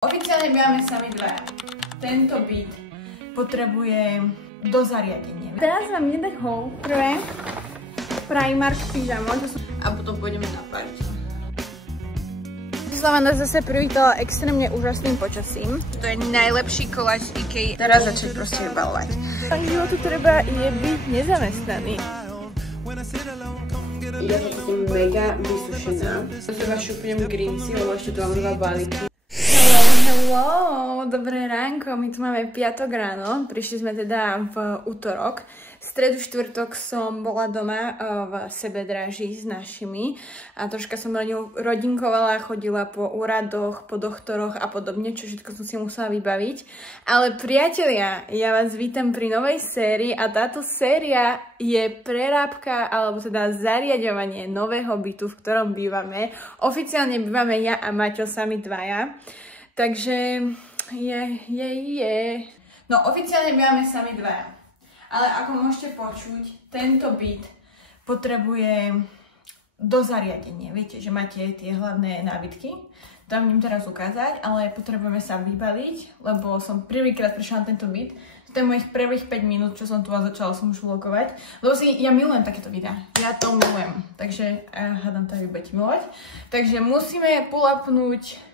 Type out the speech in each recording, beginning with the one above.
Oficiálne bývame sami dvaja. Tento byt potrebuje dozariadenie. Teraz vám ide haul. Prvé Primark pyžamo. A potom pôjdeme na party. Slava nás zase privítala extrémne úžasným počasím. To je najlepší koláč z IKEA. Teraz začať proste vybalovať. Tak životu treba je byť nezamestnaný. Ja sa cítim mega vysušená. Do seba šupnem Greensi, lebo ešte tu mám 2 balíky. Hello, dobré ránko, my tu máme piatok ráno, prišli sme teda v útorok. Stredu, štvrtok som bola doma v sebedráži s našimi a troška som rodinkovala, chodila po úradoch, po doktoroch a podobne, čo všetko som si musela vybaviť. Ale priatelia, ja vás vítam pri novej sérii a táto séria je prerábka, alebo teda zariaďovanie nového bytu, v ktorom bývame. Oficiálne bývame ja a Maťo sami dvaja. Takže No oficiálne bývame sami dvaja. Ale ako môžete počuť, tento byt potrebuje dozariadenie. Viete, že máte tie hlavné nábytky. To vám idem teraz ukázať, ale potrebujeme sa vybaliť, lebo som prvýkrát prišla na tento byt. To je mojich prvých 5 minút, čo som tu a začala som už vlogovať. Lebo ja milujem takéto videá. Ja to milujem. Takže hádam, to aj vy budete milovať. Takže musíme pull-upnúť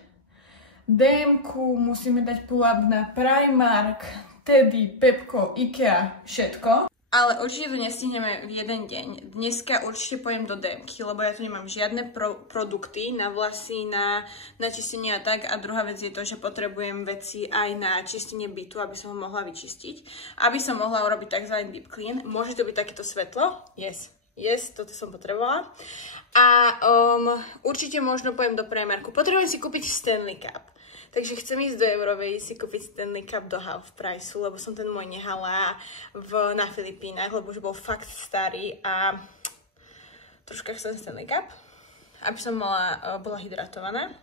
DM-ku, musíme dať pull-up na Primark, Teddy, Pepko, IKEA, všetko. Ale určite to nestihneme v jeden deň. Dneska určite pôjdem do DM-ky, lebo ja tu nemám žiadne produkty na vlasy, na čistenie a tak. A druhá vec je to, že potrebujem veci aj na čistenie bytu, aby som ho mohla vyčistiť. Aby som mohla urobiť tzv. Deep clean. Môže to byť takéto svetlo? Yes, toto som potrebovala. A určite možno pôjdem do Primarku. Potrebujem si kúpiť Stanley Cup. Takže chcem ísť do Eurovej si kúpiť Stanley Cup do half price, lebo som ten môj nehala na Filipínach, lebo už bol fakt starý a troška chcem Stanley Cup, aby som bola hydratovaná.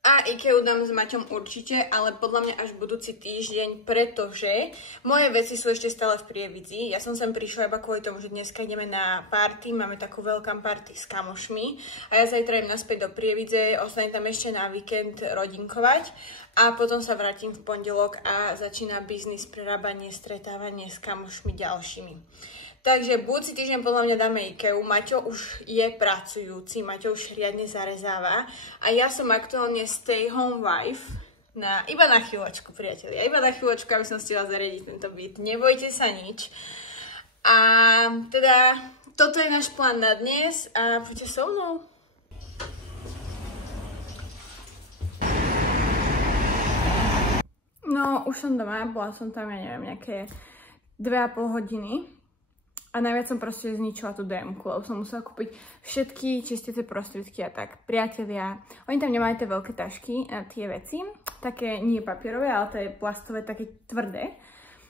A IKEA dám s Maťom určite, ale podľa mňa až budúci týždeň, pretože moje veci sú ešte stále v Prievidzi. Ja som sem prišla iba kvôli tomu, že dneska ideme na party, máme takú welcome party s kamošmi a ja zajtra idem naspäť do Prievidze, ostanem tam ešte na víkend rodinkovať a potom sa vrátim v pondelok a začína biznis, prerábanie, stretávanie s kamošmi ďalšími. Takže budúci týždeň podľa mňa dáme IKEA. Maťo už je pracujúci, Maťo už riadne zarezáva a ja som aktuálne stay home wife iba na chvíľočku, priatelia. Iba na chvíľočku, aby som stihla zariadiť tento byt. Nebojte sa nič. A teda toto je náš plán na dnes a poďte so mnou. No, už som doma, bola som tam, ja neviem, nejaké 2,5 hodiny. A najviac som proste zničila tú DM-ku, lebo som musela kúpiť všetky čistiace prostriedky a tak. Priatelia, oni tam nemajú tie veľké tašky na tie veci, také nie papierové, ale tie plastové, také tvrdé.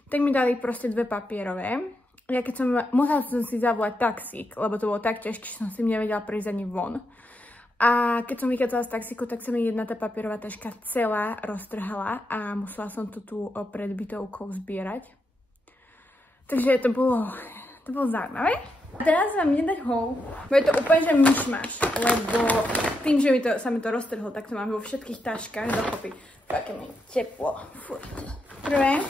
Tak mi dali proste 2 papierové. Ja keď musela som si zavolať taxík, lebo to bolo tak ťažké, že som si nevedela prísť ani von. A keď som vychádzala z taxíku, tak sa mi jedna tá papierová taška celá roztrhala a musela som to tu pred bytovkou zbierať. Takže to bolo zaujímavé. A teraz vám idem dať haul. Bude to úplne, že myšmaš, lebo tým, že sa mi to roztrhlo, tak to mám vo všetkých taškách dokopy. Také mi teplo. Prvé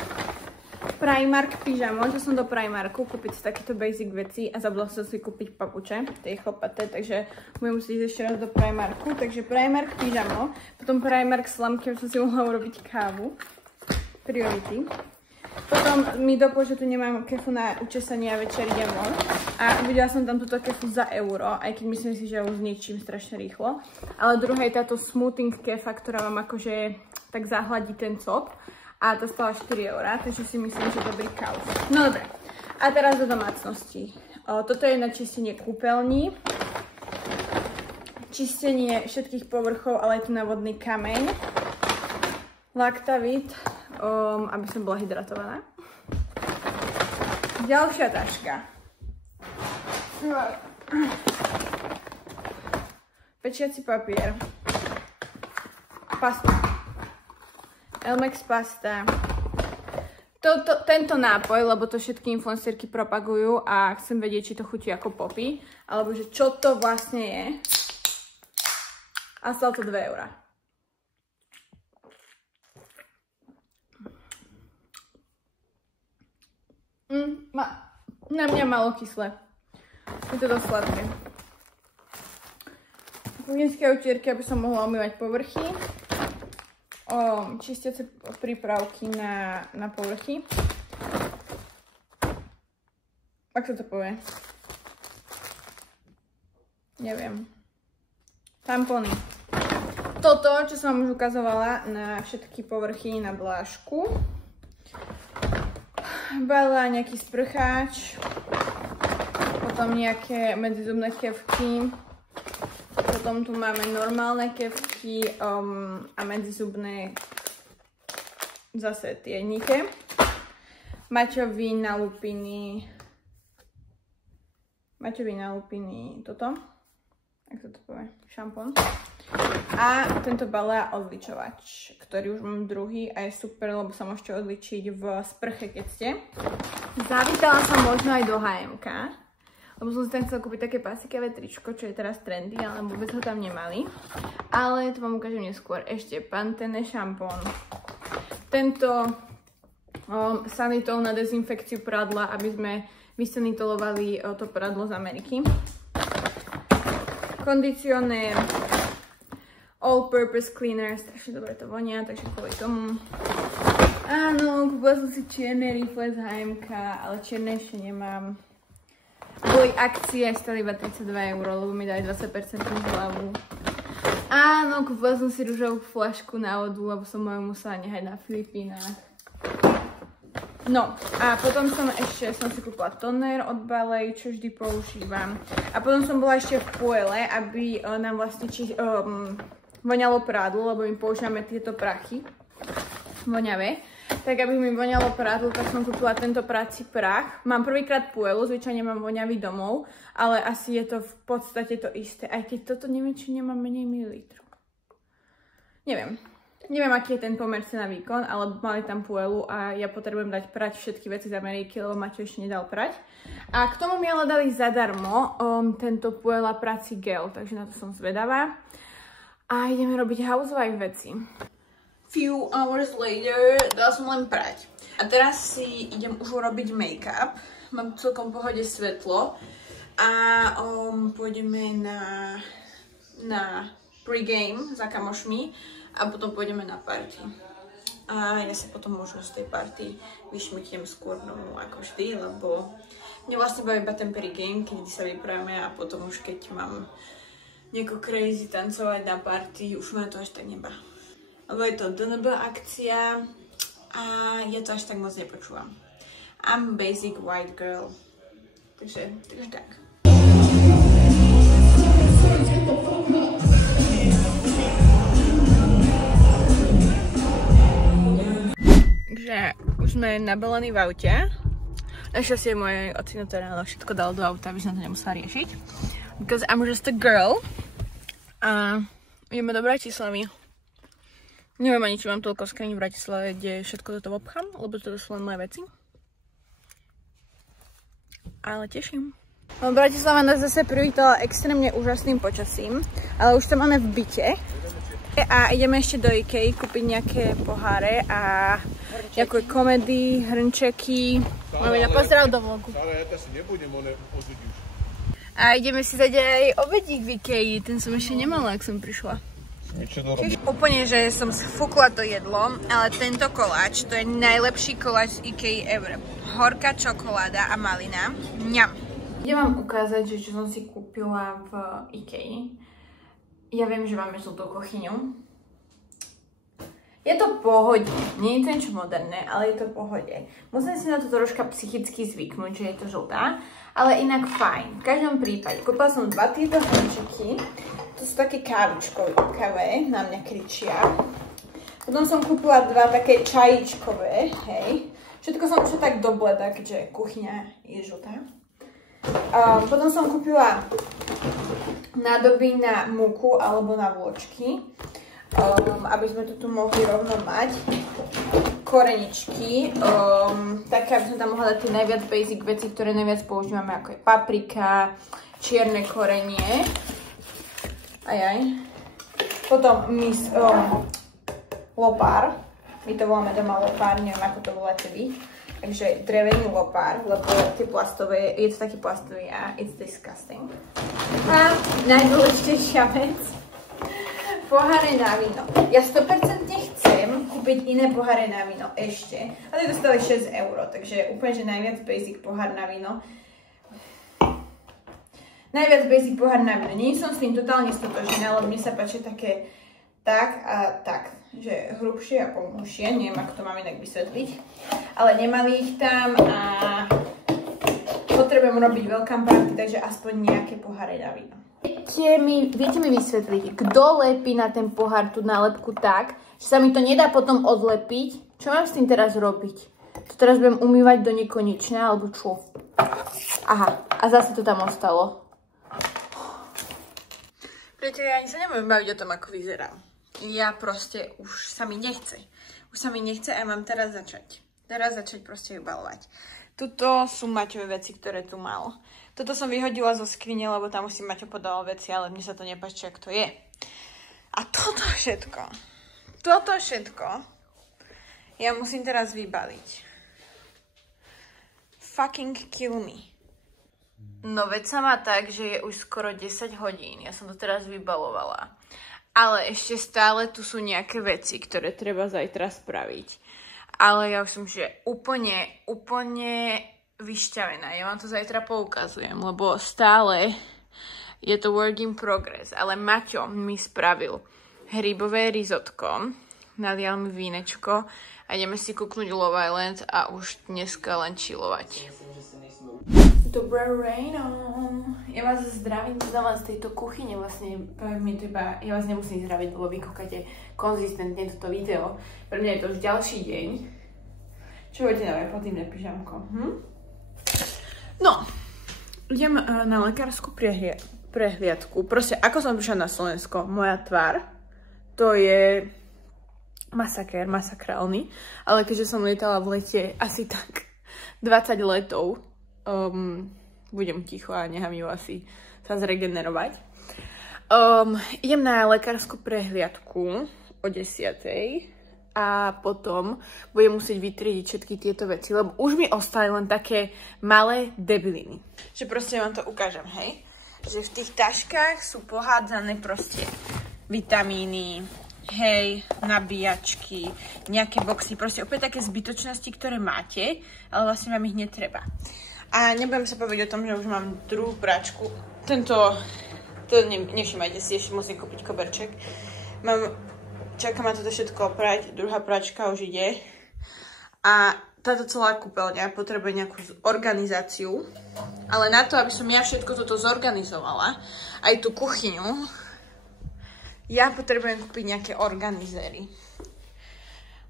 Primark pyžamo. To som do Primarku kúpiť si takéto basic veci a zabudla som si kúpiť papuče, tie chlpaté, takže budem musieť ísť ešte raz do Primarku. Takže Primark pyžamo, potom Primark slamky, aby som si mohla urobiť kávu. Priority. Potom mi dopo, že tu nemám kefu na učesanie a večer idem von. A videla som tam túto kefu za euro, aj keď myslím si, že ju zničím strašne rýchlo. Ale druhá je táto smoothing kefa, ktorá vám akože tak zahladí ten cop. A to stala 4 eurá, takže si myslím, že dobrý kauf. No dobre, a teraz do domácnosti. Toto je na čistenie kúpeľní. Čistenie všetkých povrchov, ale je tu na vodný kameň. Lactavit. Aby som bola hydratovaná. Ďalšia taška. Pečiaci papier. Pasta. Elmex pasta. Tento nápoj, lebo to všetky influencerky propagujú a chcem vedieť, či to chutí ako popy, alebo že čo to vlastne je. A stalo to 2 eurá. Na mňa malo kyslé. Je to dosť sladké. Kuchynské utierky, aby som mohla umývať povrchy. Čistiace prípravky na povrchy. Ak sa to povie? Neviem. Tampony. Toto, čo som už ukazovala na všetky povrchy na dlážku. Bala, nejaký sprcháč. Potom nejaké medzizubné kefky. Potom tu máme normálne kefky a medzizubné zase tie nike. Maťový na lupiny toto. Jak sa to povie? Šampón. A tento Balea odličovač, ktorý už mám druhý a je super, lebo sa môžete odličiť v sprche, keď ste. Zavítala som možno aj do H&M, lebo som si tam chcela kúpiť také pasikavé tričko, čo je teraz trendy, ale vôbec ho tam nemali. Ale to vám ukážem neskôr. Ešte Pantene šampón. Tento sanitol na dezinfekciu pradla, aby sme vysanitolovali to pradlo z Ameriky. Kondicionér, all-purpose cleaner, strašne dobre to vonia, takže kvôli tomu. Áno, kúpila som si čierne rifle z H&M, ale čierne ešte nemám. Boli akcie, stali iba 32 €, lebo mi dali 20% zľavu. Áno, kúpila som si ružovú fľašku na vodu, lebo som moju musela nehať na Filipínach. No, a potom som si kúpila toner od Balea, čo vždy používam. A potom som bola ešte v Puele, aby nám vlastne voňalo prádlo, lebo my používame tieto prachy voňavé. Tak aby mi voňalo prádlo, tak som kúpila tento prací prach. Mám prvýkrát Puelu, zvyčajne mám voňavý domov, ale asi je to v podstate to isté. Aj keď toto neviem, či nemá menej mililitrov. Neviem, aký je ten pomer cena výkon, ale mali tam Puelu a ja potrebujem dať prať všetky veci z Ameriky, lebo Maťo ešte nedal prať. A k tomu mi ale dali zadarmo tento Puela prací gel, takže na to som zvedavá. A ideme robiť housewife veci. Few hours later, dala som len prať. A teraz si idem už urobiť make-up. Mám celkom v pohode svetlo. A pôjdeme na pre-game za kamošmi. A potom pôjdeme na party. A ja sa potom možno z tej party vyšmyknem skôr domov ako vždy, lebo mne vlastne baví iba ten pre-game, keď sa vypravíme a potom už keď mám nieko crazy tancovať na party, už ma to až tak nebá. Lebo je to DNB akcia a ja to až tak moc nepočúvam. I'm basic white girl. Takže tak. Takže už sme nabalení v aute. Našťastie moje ocino to ráno všetko dal do auta, aby som to nemusela riešiť. Because I'm just a girl. A ideme do Bratislavy. Neviem ani, či mám toľko skríň v Bratislave, kde všetko toto obchám, lebo to sú len moje veci. Ale teším. No, Bratislava nás zase privítala extrémne úžasným počasím, ale už to máme v byte. A ideme ešte do Ikei kúpiť nejaké poháre a nejaké komedy, hrnčeky. Máme na pozdrav do vlogu. A ideme si dať aj obedík v Ikei, ten som ešte nemala, ak som prišla. Úplne, že som sfúkla to jedlo, ale tento koláč, to je najlepší koláč z Ikei ever. Horká čokoláda a malina. Mňam. Idem vám ukázať, že čo som si kúpila v Ikei. Ja viem, že máme žltú kuchyňu. Je to v pohode. Nie je to niečo moderné, ale je to v pohode. Musím si na to troška psychicky zvyknúť, že je to žltá, ale inak fajn. V každom prípade. Kúpila som 2 tieto hrnčeky. To sú také kávičkové, na mňa kričia. Potom som kúpila 2 také čajíčkové, hej. Všetko som už tak do bleda, keďže kuchyňa je žltá. Potom som kúpila nádoby na múku alebo na vločky, aby sme to tu mohli rovno mať. Koreničky, také, aby som tam mohla dať tie najviac basic veci, ktoré najviac používame, ako je paprika, čierne korenie. Potom lopár, My to voláme doma lopár, neviem ako to voláte vy. Takže drevený lopár, lebo tie plastové, je to taký plastový a it's disgusting. A najdôležitejšia vec, poháre na víno. Ja 100% chcem kúpiť iné poháre na víno ešte, ale to stále 6 €, takže úplne, že najviac basic pohár na víno. Najviac basic pohár na víno. Nie som s tým totálne stotožená, lebo mne sa páči také tak a tak, že hrubšie a polnúšie, neviem ako to mám inak vysvetliť, ale nemali ich tam a potrebujem robiť welcome party, takže aspoň nejaké poháre na víno. Viete mi vysvetliť, kto lepí na ten pohár tú nálepku tak, že sa mi to nedá potom odlepiť? Čo mám s tým teraz robiť? To teraz budem umývať do nekonečna, alebo čo? Aha, a zase to tam ostalo. Priatelia, ja ani sa nebudem baviť o tom, ako vyzerám. Ja proste už sa mi nechce. Už sa mi nechce a mám teraz začať. Teraz začať proste vybalovať. Tuto sú Maťové veci, ktoré tu mal. Toto som vyhodila zo skrine, lebo tam už si Maťo podal veci, ale mne sa to nepáči, ak to je. A toto všetko, ja musím teraz vybaliť. Fucking kill me. No veď sa má tak, že je už skoro 10 hodín. Ja som to teraz vybalovala. Ale ešte stále tu sú nejaké veci, ktoré treba zajtra spraviť. Ale ja už som že úplne vyšťavená. Ja vám to zajtra poukazujem, lebo stále je to work in progress. Ale Maťo mi spravil hrybové risotko, nalial mi vínečko a ideme si kúknuť Love Island a už dneska len chillovať. Dobré ráno. Ja vás zdravím teda z tejto kuchyne vlastne. Ja vás nemusím zdraviť, lebo vy kúkate konzistentne toto video. Pre mňa je to už ďalší deň. Čo budete dávaj pod tým nepyžamko? No, idem na lekárskú prehliadku. Proste, ako som prišla na Slovensko, moja tvár, to je masakrálny. Ale keďže som lietala v lete asi tak 20 letov, budem ticho a nechám ju asi sa zregenerovať. Idem na lekárskú prehliadku o 10:00 a potom budem musieť vytriediť všetky tieto veci, lebo už mi ostali len také malé debiliny. Že proste vám to ukážem, hej? Že v tých taškách sú pohádzané proste vitamíny, hej, nabíjačky, nejaké boxy, proste opäť také zbytočnosti, ktoré máte, ale vlastne vám ich netreba. A nebudem sa povedať o tom, že už mám druhú práčku. Nevšimajte si, ešte musím kúpiť koberček. Čaká ma toto všetko oprať, druhá práčka už ide. A táto celá kúpeľňa potrebuje nejakú organizáciu. Ale na to, aby som ja všetko toto zorganizovala, aj tú kuchyňu, ja potrebujem kúpiť nejaké organizéry.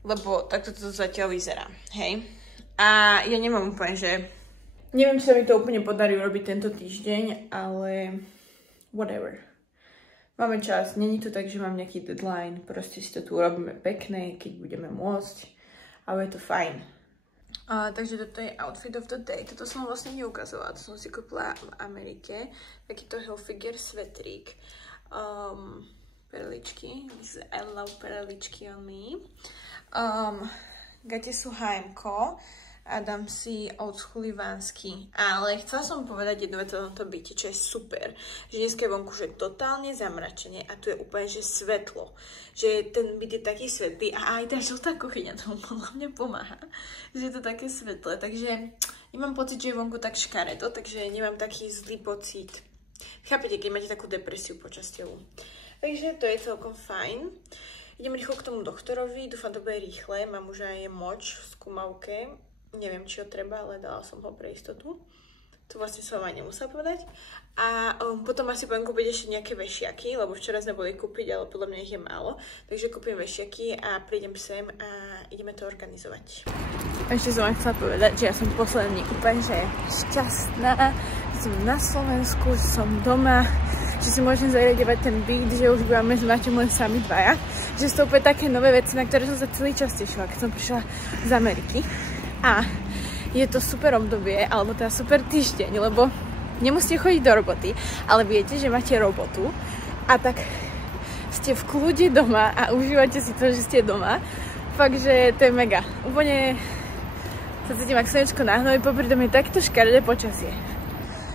Lebo takto to zatiaľ vyzerá, hej. A ja nemám úplne, že... Neviem, či sa mi to úplne podarí urobiť tento týždeň, ale whatever. Máme čas, není to tak, že mám nejaký deadline, proste si to tu urobíme pekné, keď budeme môcť, ale je to fajn. Takže toto je outfit of the day, toto som vlastne neukazovala, to som si kúpila v Amerike, takýto Hilfiger svetrík, perličky, I love perličky on me. Gate sú H&M-ko, a dám si Old School Vansky. Ale chcela som povedať jednu vec o tomto byte, čo je super. Že dneska je vonku, že totálne zamračenie a tu je úplne, že svetlo. Že ten byt je taký svetlý a aj tá žltá kuchyňa tomu podľa mňa pomáha. Že je to také svetlé. Takže nemám pocit, že je vonku tak škaredo, takže nemám taký zlý pocit. Chápete, keď máte takú depresiu počasťovú. Takže to je celkom fajn. Idem rýchlo k tomu doktorovi, dúfam, to bude rýchle. Mám už aj moč v skúmavke. Neviem, či ho treba, ale dala som ho pre istotu. To vlastne som vám aj nemusela povedať. A potom asi budem kúpiť ešte nejaké vešiaky, lebo včera sme boli kúpiť, ale podľa mňa ich je málo. Takže kúpim vešiaky a prídem sem a ideme to organizovať. Ešte som vám chcela povedať, že ja som posledný úplne že šťastná. Som na Slovensku, som doma, že si môžem zariadevať ten byt, že už budeme s Maťom len sami dvaja. Že sú to úplne také nové veci, na ktoré som sa celý čas tešila, keď som prišla z Ameriky. A je to super obdobie, alebo teda super týždeň, lebo nemusíte chodiť do roboty, ale viete, že máte robotu a tak ste v kľude doma a užívate si to, že ste doma. fakt, že to je mega. Úplne sa cítim ak slnečko na hnoji, popri tom je takto škaredé počasie.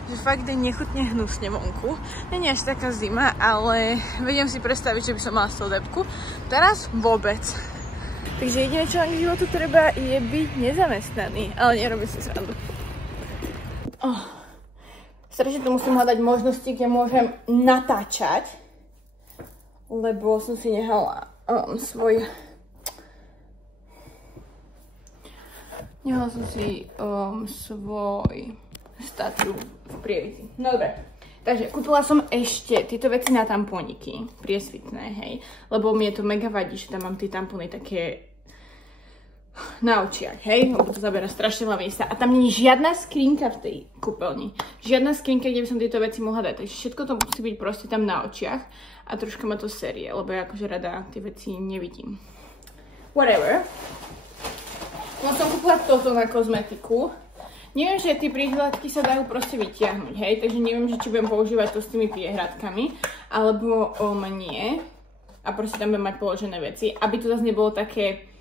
Že fakt je nechutne hnusne vonku. Není až taká zima, ale vediem si predstaviť, že by som mala z toho depku. Teraz vôbec. Takže jediné, čo vám k životu treba, je byť nezamestnaný. Ale nerobím si srandu. Strašne tu musím hľadať možnosti, kde môžem natáčať. Lebo som si nehala svoj stáciu v Prievidzi. No dobre. Takže kúpila som ešte tieto veci na tampóniky. Priesvitné, hej. Lebo mi je to mega vadí, že tam mám tie tampóny také na očiach, hej. Lebo to zabera strašne veľa miesta. A tam nie je žiadna skrinka v tej kúpeľni. Žiadna skrinka, kde by som tieto veci mohla dať. Takže všetko to musí byť proste tam na očiach. A troška ma to série, lebo ja akože rada tie veci nevidím. Whatever. No som kúpila toto na kozmetiku. Neviem, že tie priehľadky sa dajú proste vytiahnuť, hej, takže neviem, že či budem používať to s tými priehľadkami, alebo nie. A proste tam budem mať položené veci, aby to zase nebolo také,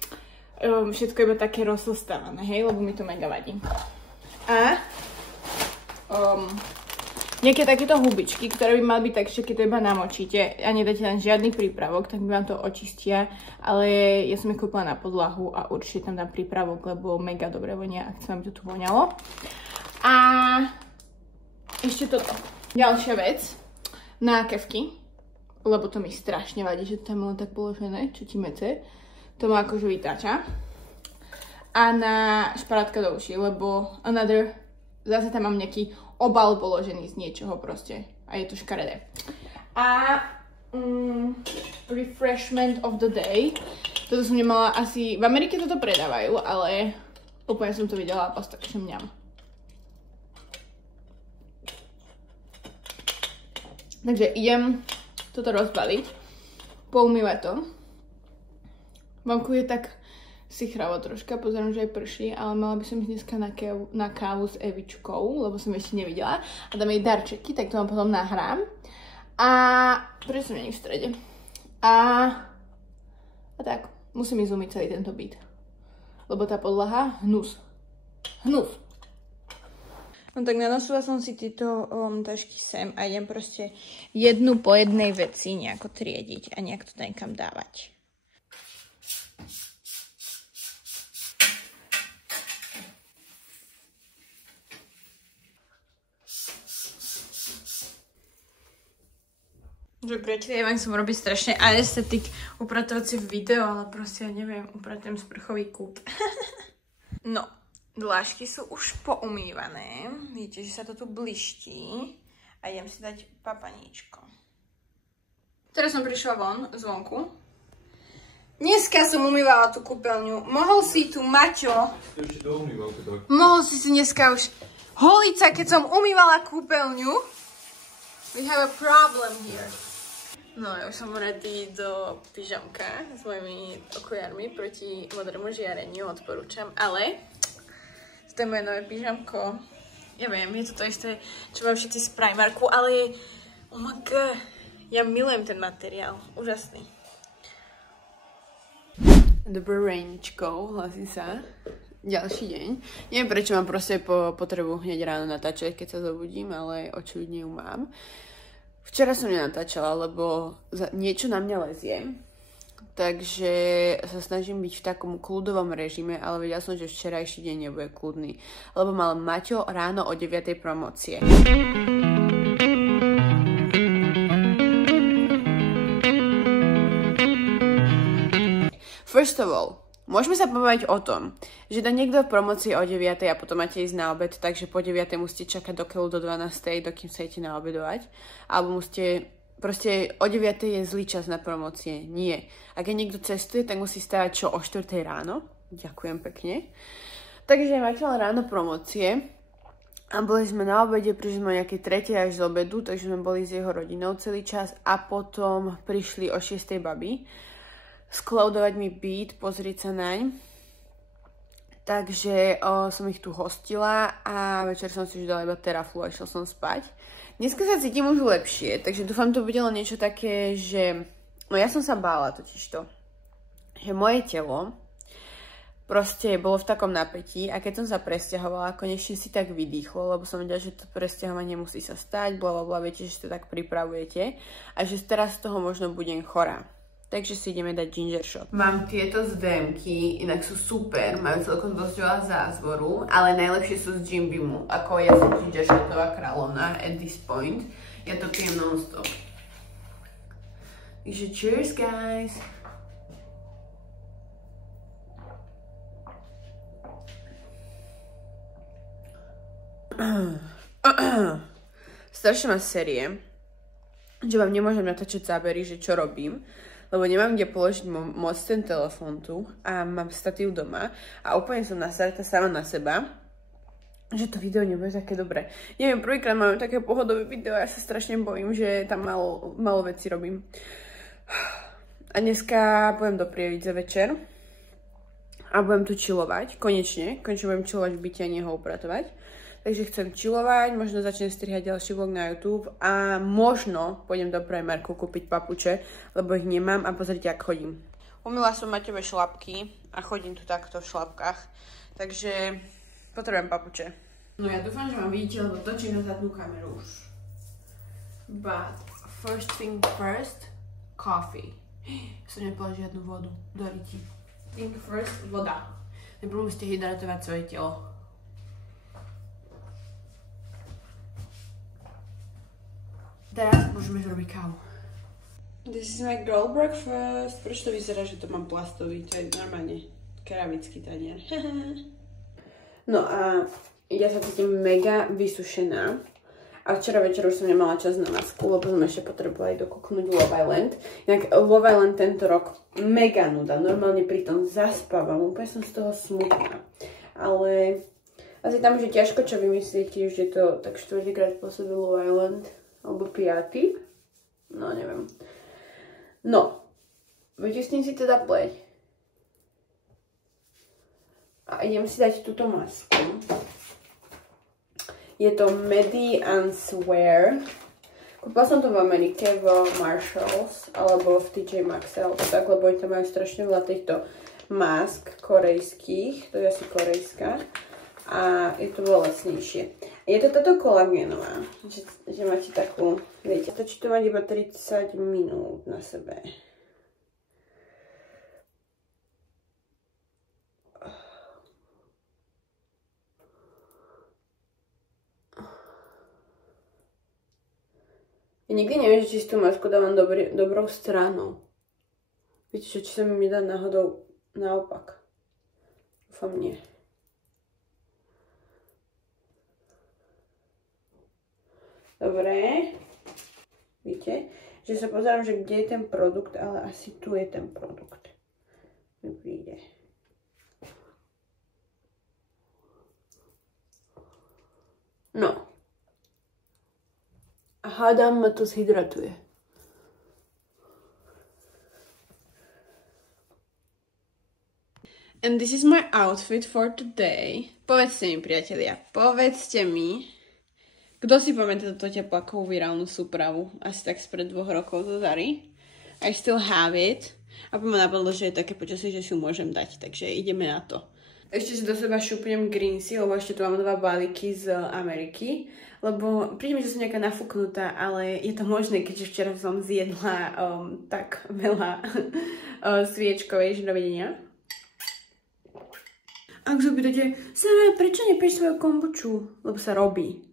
všetko iba také rozostavané, hej, lebo mi to mega vadí. A nejaké takéto hubičky, ktoré by mali byť tak, že keď to iba namočíte a nedáte len žiadny prípravok, tak by vám to očistia, ale ja som ich kúpila na podlahu a určite tam dám prípravok, lebo mega dobre vonia a chcem, aby to tu voňalo. A ešte toto. Ďalšia vec. Nákevky, lebo to mi strašne vadí, že to tam len tak položené, čo ti mece. To ma akože vytáča. A na šparátka do uší, lebo zase tam mám nejaký obal položený z niečoho proste. A je to škaredé. A refreshment of the day. Toto som nemala asi... V Amerike toto predávajú, ale úplne som to videla a tak šemňam. Takže idem toto rozbaliť. Poumývať to. Vonku je tak sichravo troška, pozerám, že aj prší, ale mala by som ísť dneska na kávu s Evičkou, lebo som ešte nevidela. A dám jej darčeky, tak to vám potom nahrám. A prečo som není v strede. A tak, musím ísť umyť celý tento byt. Lebo tá podlaha, hnus. Hnus. No tak nanosila som si tieto tašky sem a idem proste jednu po jednej veci nejako triediť a nejak to niekam dávať. Že priatelia, ja vám som robiť strašne aesthetic upratovacie video, ale proste ja neviem, upratujem sprchový kút. No, dlášky sú už poumývané. Vidíte, že sa to tu bliští. A idem si dať papaníčko. Teraz som prišla von, zvonku. Dneska som umývala tú kúpeľňu. Mohol si tu, Maťo. Mohol si dneska už holiť sa, keď som umývala kúpeľňu. We have a problem here. No, ja už som ready do pyžamka s mojimi okuliarmi proti modrému žiareniu, odporúčam, ale to je moje nové pyžamko. Ja viem, je to isté, čo majú všetci z Primarku, ale oh my god, ja milujem ten materiál, úžasný. Dobré raničko, hlasí sa. Ďalší deň. Neviem, prečo mám proste potrebu hneď ráno natáčať, keď sa zobudím, ale očividne ju mám. Včera som nenatáčala, lebo niečo na mňa lezie, takže sa snažím byť v takom kľudovom režime, ale vedela som, že včerajší deň nebude kľudný, lebo mal Maťo ráno o 9:00 promócie. First of all, môžeme sa povedať o tom, že dá niekto v promócii o 9:00 a potom máte ísť na obed, takže po 9:00 musíte čakať do 12:00, dokým sa idete naobedovať. Alebo musíte, proste o 9:00 je zlý čas na promócie. Nie. Ak je niekto cestuje, tak musí stávať čo o 4:00 ráno. Ďakujem pekne. Takže máte len ráno promócie. A boli sme na obede, prišli sme nejaké 3:00 až z obedu, takže sme boli s jeho rodinou celý čas. A potom prišli o 6:00 baby skloudovať mi byt, pozrieť sa naň. Takže som ich tu hostila a večer som si už dala iba teraflu a išla som spať. Dneska sa cítim už lepšie, takže dúfam, to bude len niečo také, že... No ja som sa bála totižto, že moje telo proste bolo v takom napätí a keď som sa presťahovala, konečne si tak vydýchlo, lebo som vedela, že to presťahovanie musí sa stať, blablabla, viete, že to tak pripravujete a že teraz z toho možno budem chorá. Takže si ideme dať ginger shot. Mám tieto z DM-ky, inak sú super, majú celkom dosť veľa zázvoru, ale najlepšie sú z Jim Beamu, ako ja som ginger shotová kráľovna at this point. Ja to pijem non-stop. Takže cheers, guys! Strašne má série, že vám nemôžem natáčať zábery, že čo robím, lebo nemám kde položiť moc ten telefón tu a mám statív doma a úplne som nasratá sama na seba, že to video nebude také dobré. Neviem, prvýkrát mám také pohodové video a ja sa strašne bojím, že tam malo veci robím. A dneska pôjdem do Prievidze večer a budem tu chillovať, konečne budem chillovať v byte a nie ho upratovať. Takže chcem chillovať, možno začnem strihať ďalší vlog na YouTube a možno pôjdem do Primarku kúpiť papuče, lebo ich nemám a pozrite, ako chodím. Umýla som Maťové šlapky a chodím tu takto v šlapkách, takže potrebujem papuče. No ja dúfam, že ma vidíte, lebo točím na zadnú kameru už. But first thing first, coffee. Som nepila žiadnu vodu, do ryti. Thing first, voda. Najprv musíte hydratovať svoje telo. Teraz môžeme robiť kávu. This is my girl breakfast. Prečo to vyzerá, že to mám plastový? To je normálne keramický tanier. No a ja sa cítim mega vysušená. A včera večer už som nemala čas na masku, lebo som ešte potrebovali dokúknuť Love Island. Inak Love Island tento rok mega nuda. Normálne pri tom zaspávam. Úplne som z toho smutná. Ale asi tam už je ťažko, čo vymyslíte, už je to tak 4-krát po sebe Love Island. Alebo 5. No, neviem. No. Vyčistím si teda pleť. A idem si dať túto masku. Je to Medi and Swear. Kúpila som to v Amerike, v Marshalls, alebo v TJ Maxx, alebo tak, lebo oni tam majú strašne veľa týchto mask korejských. To je asi korejská. A je to veľa lacnejšie. Je to táto kolagénová, že máte takú, viete, stačí to mať iba 30 minút na sebe. Ja nikdy neviem, že čistú masku dávam dobrou stranou. Viete, či sa mi dá náhodou naopak. Dúfam nie. Dobre. Víte, že sa pozerám, že kde je ten produkt, ale asi tu je ten produkt. Mi príde. No. A hádam ma to zhydratuje. And this is my outfit for today. Povedzte mi, priatelia, povedzte mi, kto si pamätá túto teplákovú virálnu súpravu? Asi tak spred 2 rokov zo Zary. I still have it. A po ma napadlo, že je také počasie, že si ju môžem dať. Takže ideme na to. Ešte si do seba šupnem Greensy, lebo ešte tu mám 2 balíky z Ameriky. Lebo príde mi, že som nejaká nafúknutá, ale je to možné, keďže včera som zjedla tak veľa sviečkovej, že dovidenia. Ak sa opýtate, Sara, prečo nepiješ svoju kombuču? Lebo sa robí.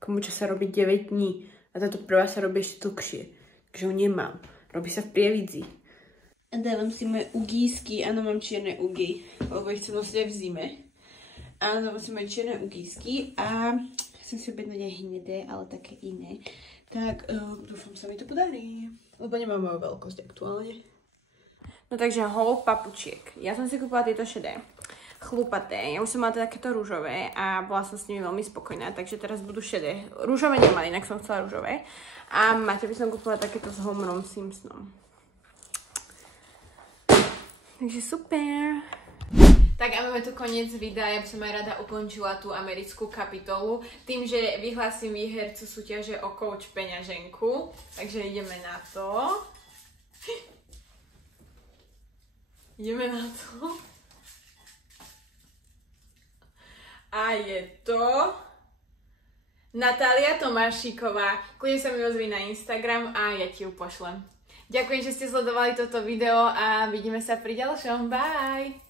Kombuča sa robí 9 dní a táto prvá sa robí ešte dlhšie. Takže ho nemám. Robí sa v Prievidzi. A dávam si moje ugísky. Áno, mám čierne ugy, lebo ich chcem nosiť aj v zime. Áno, dávam si moje čierne ugísky a chcem si objednať aj hnedé, ale také iné. Tak dúfam, sa mi to podarí. Lebo nemám moju veľkosť aktuálne. No takže hol papučiek. Ja som si kúpila tieto šedé. Chlupaté. Ja už som mala teda takéto rúžové a bola som s nimi veľmi spokojná, takže teraz budú šedé. Rúžové nemali, inak som chcela rúžové. A Maťa by som kúpila takéto s Homerom Simpsonom. Takže super. Tak a máme tu koniec videa, ja by som aj rada ukončila tú americkú kapitolu tým, že vyhlásim výhercu súťaže o coach peňaženku. Takže ideme na to. Ideme na to. A je to Natália Tomášiková. Kľudne sa mi ozvi na Instagram a ja ti ju pošlem. Ďakujem, že ste sledovali toto video a vidíme sa pri ďalšom. Bye!